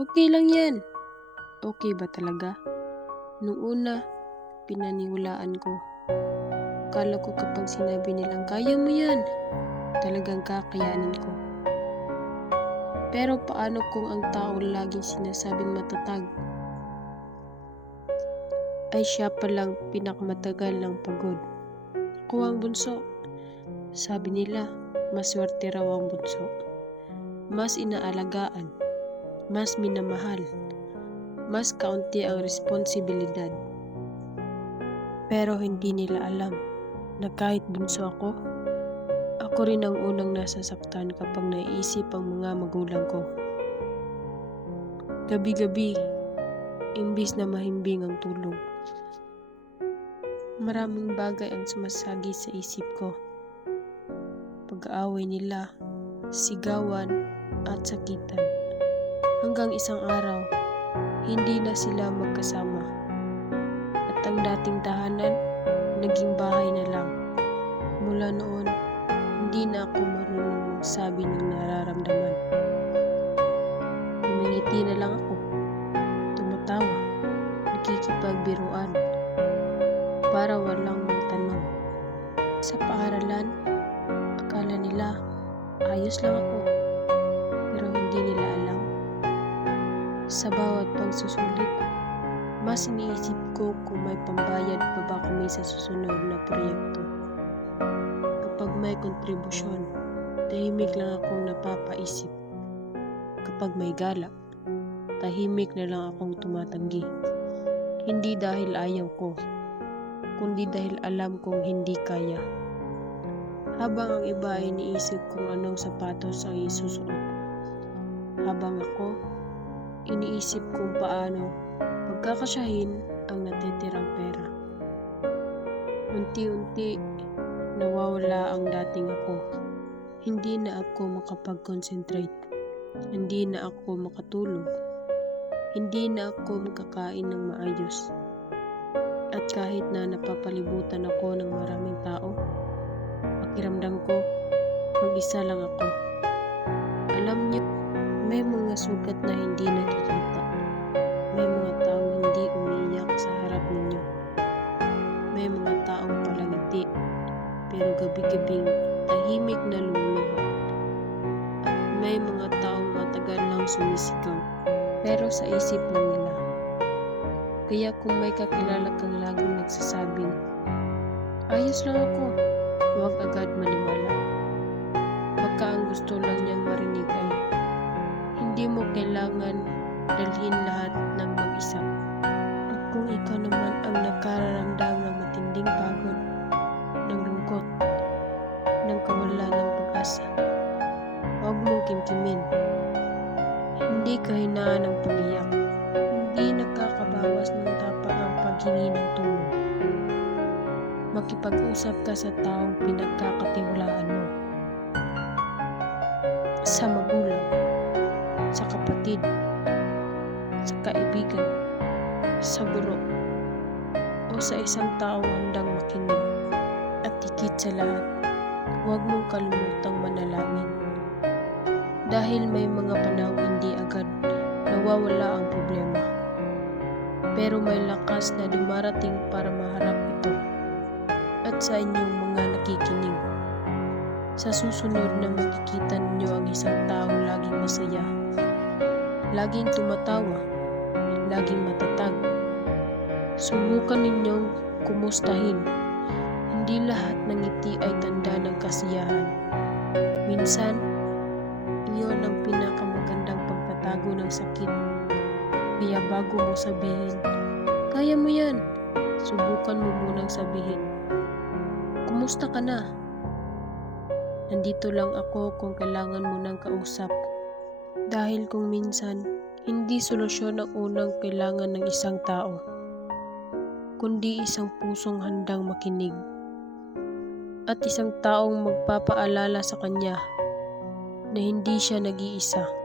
Okay lang yan. Okay ba talaga? Nung una, pinaniwalaan ko. Akala ko kapag sinabi nilang kaya mo yan, talagang kakayanin ko. Pero paano kung ang tao laging sinasabing matatag ay siya palang pinakamatagal ng pagod? Ako ang bunso. Sabi nila, maswerte raw ang bunso. Mas inaalagaan, mas minamahal, mas kaunti ang responsibilidad. Pero hindi nila alam na kahit bunso ako rin ang unang nasasaktan kapag naiisip ang mga magulang ko. Gabi-gabi, imbis na mahimbing ang tulog, maraming bagay ang sumasagi sa isip ko. Pag-aaway nila, sigawan at sakitan. Hanggang isang araw, hindi na sila magkasama. At ang dating tahanan, naging bahay na lang. Mula noon, hindi na ako marunong magsabi ng nararamdaman. Humingiti na lang ako, tumatawa, nakikipagbiruan, para walang magtanong. Sa paaralan, akala nila ayos lang ako, pero hindi nila alam. Sa bawat pagsusulit, mas iniisip ko kung may pambayad pa ba kami sa susunod na proyekto. Kapag may kontribusyon, tahimik lang akong napapaisip. Kapag may gala, tahimik na lang akong tumatanggi. Hindi dahil ayaw ko, kundi dahil alam kong hindi kaya. Habang ang iba ay iniisip kung anong sapatos ang isusuot. Habang ako, iniisip kung paano pagkakasyahin ang natitirang pera. Unti-unti, nawawala ang dating ako. Hindi na ako makapag-concentrate. Hindi na ako makatulog. Hindi na ako makakain ng maayos. At kahit na napapalibutan ako ng maraming tao, pakiramdam ko, mag-isa lang ako. Alam niyo, may mga sugat na hindi nakikita. May mga taong hindi umiiyak sa harap ninyo. May mga taong palangiti, pero gabi-gabing tahimik na lumuluha. At may mga taong matagal lang sumisigaw, pero sa isip lang nila. Kaya kung may kakilala kang laging nagsasabing, ayos lang ako, huwag agad maniwala. Baka ang gusto lang niyang marinig ay, hindi mo kailangan dalhin lahat ng mag-isa. At kung ikaw naman ang nakararamdam ng matinding pagod, ng lungkot, ng kawalan ng pag-asa, huwag mong kimkimin. Hindi kahinaan ng pag-iyak. Hindi nakakabawas ng tapang ang paghingi ng tulong. Makipag-usap ka sa taong pinagkakatiwalaan mo. Sa magulang, sa kapatid, sa kaibigan, sa guro, o sa isang taong handang makinig. At higit sa lahat, huwag mong kalimutang manalangin. Dahil may mga panahong hindi agad nawawala ang problema. Pero may lakas na dumarating para maharap ito. At sa inyong mga nakikinig, sa susunod na makikita ninyo ang isang taong laging masaya, laging tumatawa, laging matatag. Subukan ninyong kumustahin. Hindi lahat ng ngiti ay tanda ng kasiyahan. Minsan, iyon ang pinakamagandang pagtatago ng sakit. Kaya bago mo sabihin, kaya mo yan, subukan mo munang sabihin, kumusta ka na? Nandito lang ako kung kailangan mo ng kausap. Dahil kung minsan, hindi solusyon ang unang kailangan ng isang tao, kundi isang pusong handang makinig. At isang taong magpapaalala sa kanya na hindi siya nag-iisa.